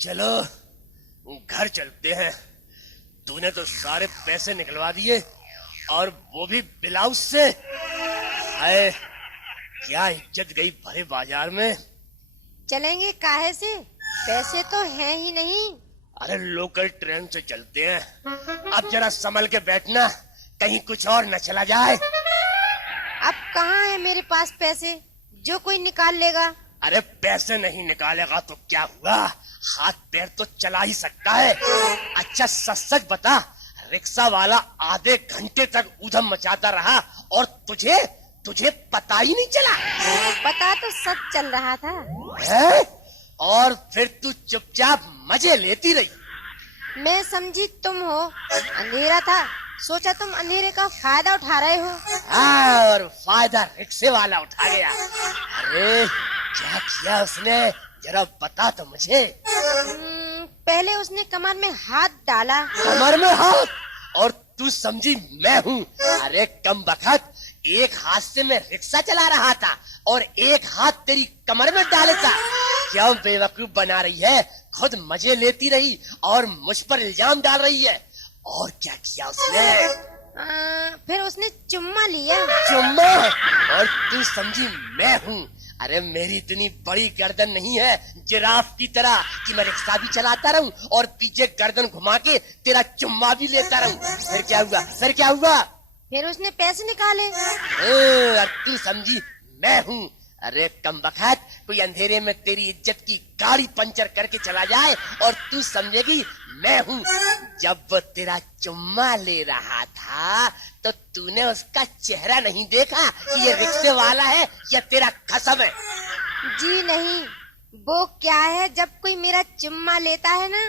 चलो घर चलते हैं। तूने तो सारे पैसे निकलवा दिए और वो भी ब्लाउज से। हाय, क्या इज्जत गई भरे बाजार में। चलेंगे काहे से, पैसे तो हैं ही नहीं। अरे लोकल ट्रेन से चलते हैं। अब जरा संभल के बैठना, कहीं कुछ और न चला जाए। अब कहाँ है मेरे पास पैसे जो कोई निकाल लेगा। अरे पैसे नहीं निकालेगा तो क्या हुआ, हाथ पैर तो चला ही सकता है। अच्छा सच सच बता, रिक्शा वाला आधे घंटे तक ऊधम मचाता रहा और तुझे पता ही नहीं चला। पता तो सब चल रहा था। है? और फिर तू चुपचाप मजे लेती रही। मैं समझी तुम हो, अंधेरा था, सोचा तुम अंधेरे का फायदा उठा रहे हो। हाँ, और फायदा रिक्शे वाला उठा गया। अरे क्या किया उसने, जरा बता तो मुझे। पहले उसने कमर में हाथ डाला। कमर में हाथ? और तू समझी मैं हूँ? अरे कम बखत, एक हाथ से मैं रिक्शा चला रहा था और एक हाथ तेरी कमर में डाले था। क्यों बेवकूफ बना रही है, खुद मजे लेती रही और मुझ पर इल्जाम डाल रही है। और क्या किया उसने? फिर उसने चुम्मा लिया। चुम्मा? और तू समझी मैं हूँ? अरे मेरी इतनी बड़ी गर्दन नहीं है जिराफ की तरह कि मैं रिक्शा भी चलाता रहूं और पीछे गर्दन घुमा के तेरा चुम्मा भी लेता रहूं। फिर क्या हुआ? फिर क्या हुआ? फिर उसने पैसे निकाले। तू समझी मैं हूँ? अरे कम बखत, कोई अंधेरे में तेरी इज्जत की गाड़ी पंचर करके चला जाए और तू समझेगी मैं हूँ। जब वो तेरा चुम्मा ले रहा था तो तूने उसका चेहरा नहीं देखा कि ये रिक्शे वाला है या तेरा खसम है? जी नहीं, वो क्या है, जब कोई मेरा चुम्मा लेता है ना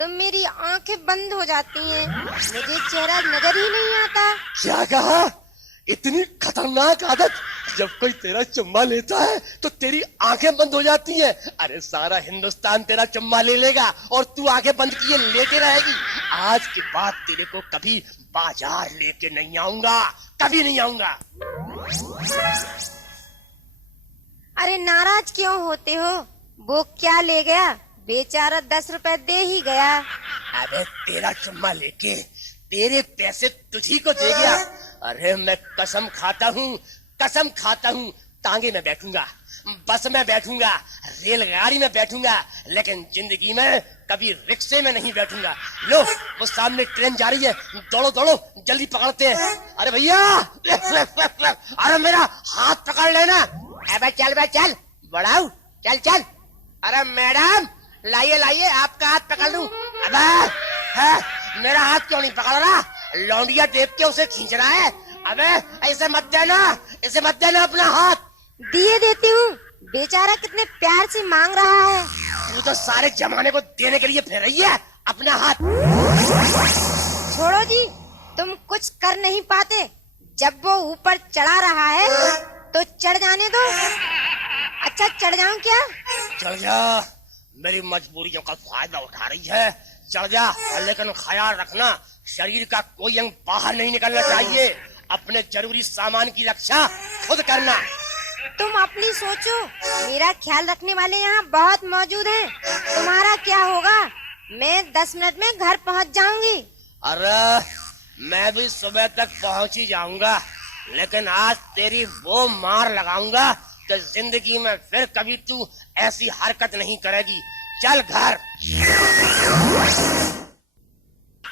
तो मेरी आंखें बंद हो जाती हैं, मुझे चेहरा नजर ही नहीं आता। क्या कहा? इतनी खतरनाक आदत, जब कोई तेरा चुम्मा लेता है तो तेरी आंखें बंद हो जाती हैं। अरे सारा हिंदुस्तान तेरा चुम्मा ले लेगा और तू आंखें बंद किए लेटे रहेगी। आज के बाद तेरे को कभी बाजार लेके नहीं आऊंगा, कभी नहीं आऊंगा। अरे नाराज क्यों होते हो, वो क्या ले गया, बेचारा 10 रुपए दे ही गया। अबे तेरा चुम्मा लेके तेरे पैसे तुझी को दे गया। अरे मैं कसम खाता हूँ, तांगे में बैठूंगा, बस में बैठूंगा, रेलगाड़ी में बैठूंगा, लेकिन जिंदगी में कभी रिक्शे में नहीं बैठूंगा। लो वो सामने ट्रेन जा रही है, दौड़ो दौड़ो जल्दी पकड़ते हैं। अरे भैया अरे मेरा हाथ पकड़ लेना। अबे चल बे चल, बढ़ाओ, चल चल। अरे मैडम लाइए लाइए, आपका हाथ पकड़ लूं। अबे मेरा हाथ क्यों नहीं पकड़ रहा? लौंडिया देख के उसे खींच रहा है। अबे ऐसे मत देना, ऐसे मत देना अपना हाथ। दिए देती हूँ, बेचारा कितने प्यार से मांग रहा है। तू तो सारे जमाने को देने के लिए फिर रही है अपना हाथ। छोड़ो जी, तुम कुछ कर नहीं पाते। जब वो ऊपर चढ़ा रहा है तो चढ़ जाने दो। अच्छा चढ़ जाऊं क्या? चढ़ जा, मेरी मजबूरियों का फायदा उठा रही है, चढ़ जा, लेकिन ख्याल रखना शरीर का कोई अंग बाहर नहीं निकलना चाहिए। अपने जरूरी सामान की रक्षा खुद करना। तुम अपनी सोचो, मेरा ख्याल रखने वाले यहाँ बहुत मौजूद हैं। तुम्हारा क्या होगा? मैं 10 मिनट में घर पहुँच जाऊंगी। अरे मैं भी सुबह तक पहुँच ही जाऊंगा, लेकिन आज तेरी वो मार लगाऊंगा कि जिंदगी में फिर कभी तू ऐसी हरकत नहीं करेगी। चल घर।